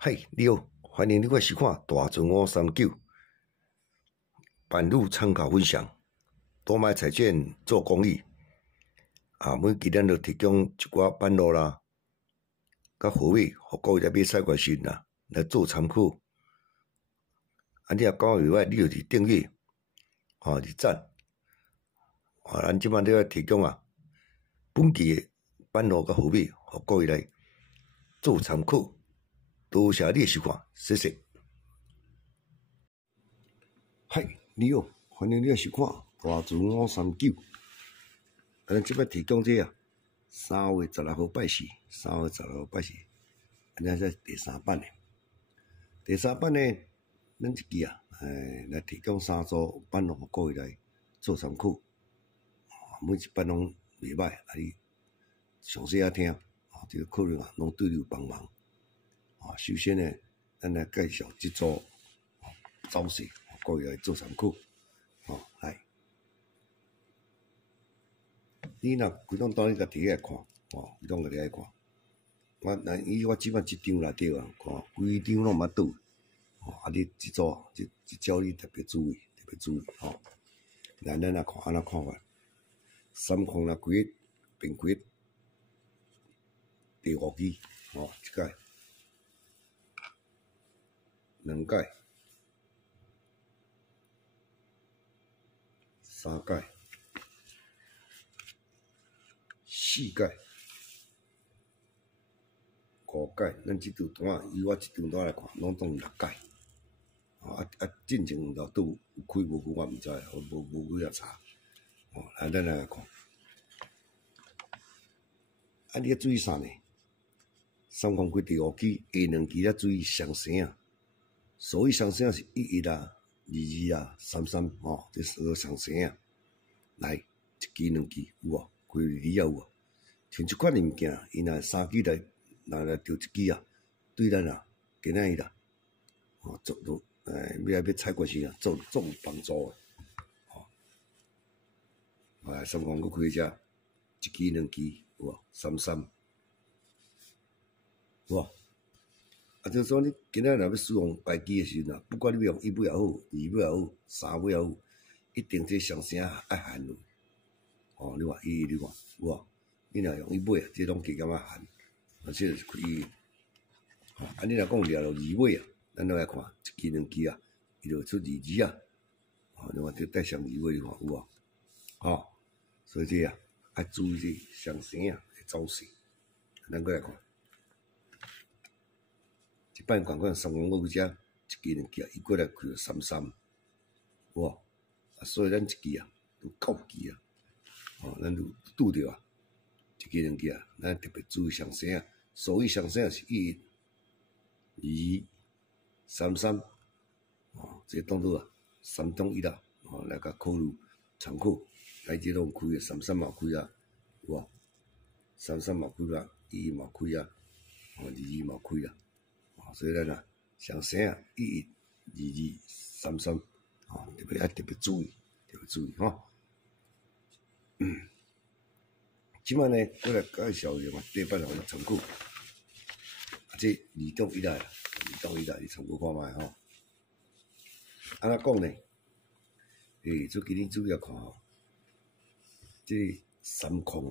嗨，你好，欢迎你来收看大船539版路参考分享。多买彩券做公益每期咱就提供一寡版路啦，甲货尾，互各位来买彩券时啦，来做参考。你若讲袂歹，你就是订阅，是赞。咱即摆咧提供本期的版路甲货尾，互各位来做参考。多谢你的收看，谢谢。嗨，你好，欢迎你来收看大船539。咱即摆提供这3月16号拜四，3月16号拜四，咱这第3版的。第3版呢，咱即期来提供3组版路，互各位来做参考。每一版拢袂歹，你详细听，这个可能拢对你有帮忙。首先呢，咱来介绍这组走势，各位来做参考。来，你若规拢当你家己来看，规拢家己来看。以我即摆一张内底看规张拢毋捌倒。你这组这招你特别注意，来，咱来看安怎看法。3空若开变开第5支，一届、2届、3届、4届、5届，咱这张单以我这张单来看，拢总6届。进前就倒有开无开，我毋知，我无去遐查。来，咱来看。你要注意啥呢？3空开第5支，下2支要注意上升所谓上升是11啊、22啊、33这是个上升来，一支2支有无？开2支有无？像即款的物件，伊若3支来钓1支对咱今仔日做要采关系做有帮助的。3空佫开遮1支2支有无？33有无？就是说你今仔若要使用排机的时阵不管你要用1尾也好、2尾也好、3尾也好，一定这上升爱含落。你看你看有无？你若用1尾这拢加减含，这就是开。你若讲掠到2尾咱就来看1支2支伊就出2支你看这带上2尾，你看有无？所以这要注意这上升的走势。咱过来看，一摆看3空我遮1支2支伊过来开到33，有无？所以咱1支都9支咱就拄着1支2支咱特别注意上升所谓上升是11、2、33这当作3中1来甲考虑参考。来这拢开33嘛开有无？33嘛开11嘛开22嘛开所以咱上升11、22、33特别注意，即摆呢，我来介绍一下第8项参考。这2中1来你参考看觅安怎讲呢？做今日主要看这3空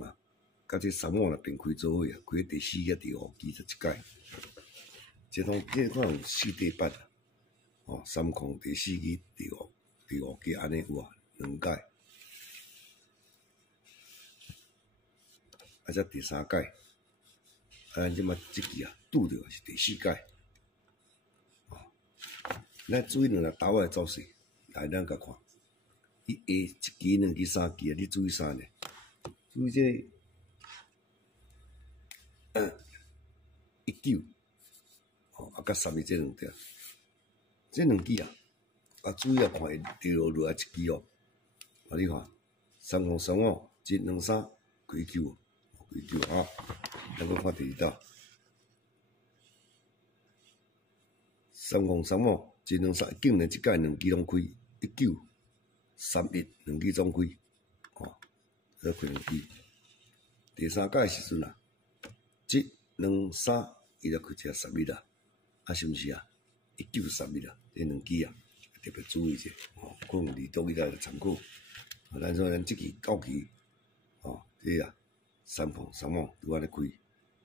甲这3网并开做伙开第4甲第5支就1届。这可能有4第83空第4支第5支安尼有2届。才第3届。咱即摆这支拄着是第4届。咱注意2个头的走势，来咱甲看。伊下1支、2支、3支你注意啥呢？注意这19甲31这2条，这2支注意看会掉落来1支你看3空3网1、2、3开9咱搁看第2道3空3网1、2、3，竟然1届2支拢开19、31 2支总开开2支。第3届的时阵1、2、3伊就开这11啊，是毋是啊？1931啊，这两支啊，特别注意者，可能离岛以来参考。咱说咱即期9期，这啊3碰3网拄安尼开，1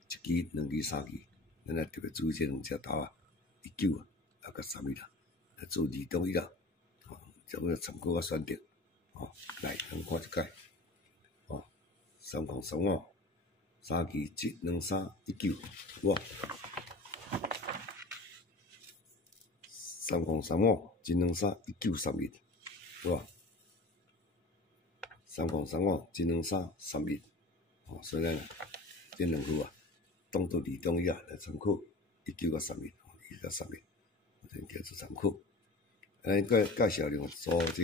期、2期、3期，咱也特别注意这两只头啊，19啊，甲31啊，做离岛以来，做个参考甲选择，来咱看一解，3碰3网，3期123 19，有无？3碰3网123 1931，有无？3碰3网123 31，所以呢，这两副啊，当做离岛以来来参考19甲31，2甲31，先叫做参考。咱介绍另外组这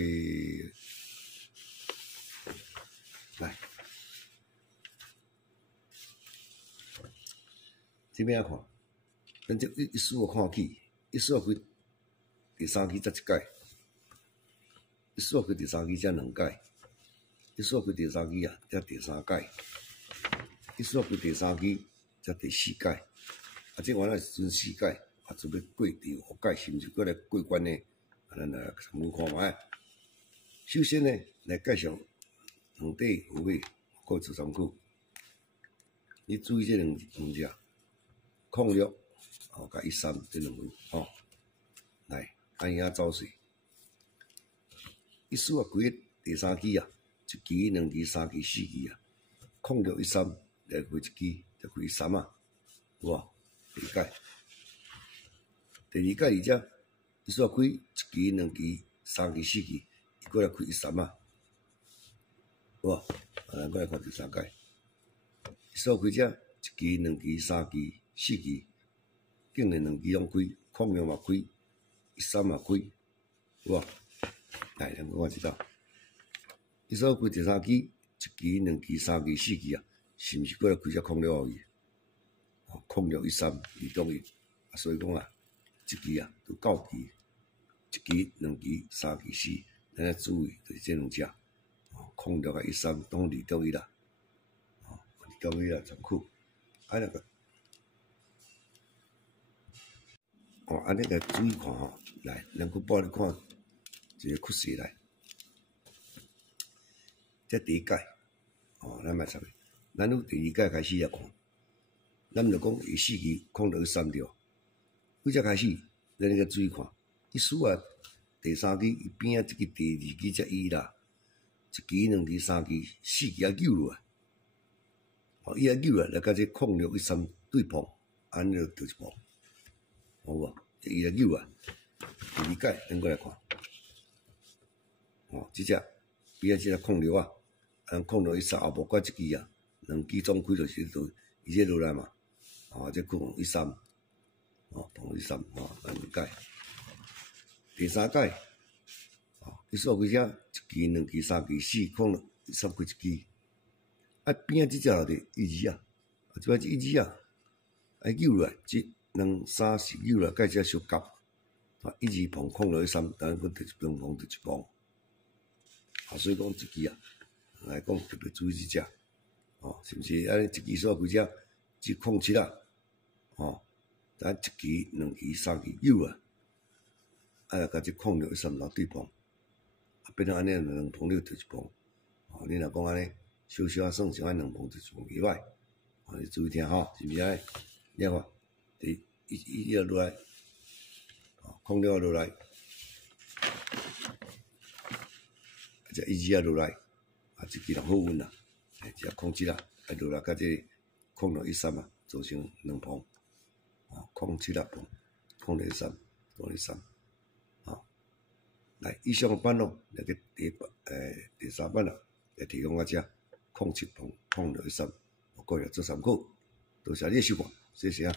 来，这边看，咱这一输看起，一输开第3期才一解，一输开第3期才2解，一输开第3期啊才第3解，一输开第3期才第4解，啊，这原来是准4解，啊，准备过第5解，是毋是过来过关呢？咱来参考看卖。首先呢，来介绍两底有尾，各自参考。你注意这两只，06甲13这两副，来按影走势。一输啊，开第3期啊，1期、2期、3期、4期啊，06、13来开1期，再开13啊，有无？第一解。第2解而只，伊说开1期、2期、3期、4期，伊过来开13啊，有无？咱过来看第3解。伊说开只1期、2期、3期、4期，竟然2期拢开，06嘛开，13嘛开，有无？来，咱看一道。伊说开第3期1期、2期、3期、4期啊，是毋是过来开只06互伊？06、13移动伊，所以讲啊，1期啊都9期，1期、2期、3期、4，咱要注意就是这两只，06甲13当移动伊啦，移动伊啦参考。啊那个，安尼个注意看来，咱去报你看一个趋势来。这第一解，咱卖啥物？咱由第2解开始来看，咱就讲伊4期06、13条，为则开始，咱个注意看，伊输啊第3期伊边啊即个第2期才伊啦，1期、2期、3期、4期啊扭落来，伊啊扭落来甲这06、13对碰，安尼就一碰，好无？伊啊扭啊，第2解咱过来看，即只边啊即个06啊，06、13后无过1期啊，2期总开就是伊这落来嘛，这13。碰13，咱2解。第3解，伊说开只1期、2期、3期、4，可能13开1期，啊边啊即只就12啊，即摆12啊，扭落来1、2、3、4扭落来，甲只相夹，12碰06、13，当然佫第2碰第1碰，所以讲1期啊，来讲特别注意即只，是毋是？安尼1期所开只即07啊，咱1期、2期、3期有啊，甲这06、13来对碰，变成安尼2碰了对1碰，你若讲安尼，小小算像安2碰对1碰以外，你注意听是毋是安尼？你看，第一落来，06落来，这12落来，1期人好稳啦，这07啦，落来甲这06、13啊，造成2碰。07碰，06、13，等于3，来以上的版咯，来个第3版啦，来提供我遮07碰，06、13，我个人做参考，多谢你的收看，谢谢啊。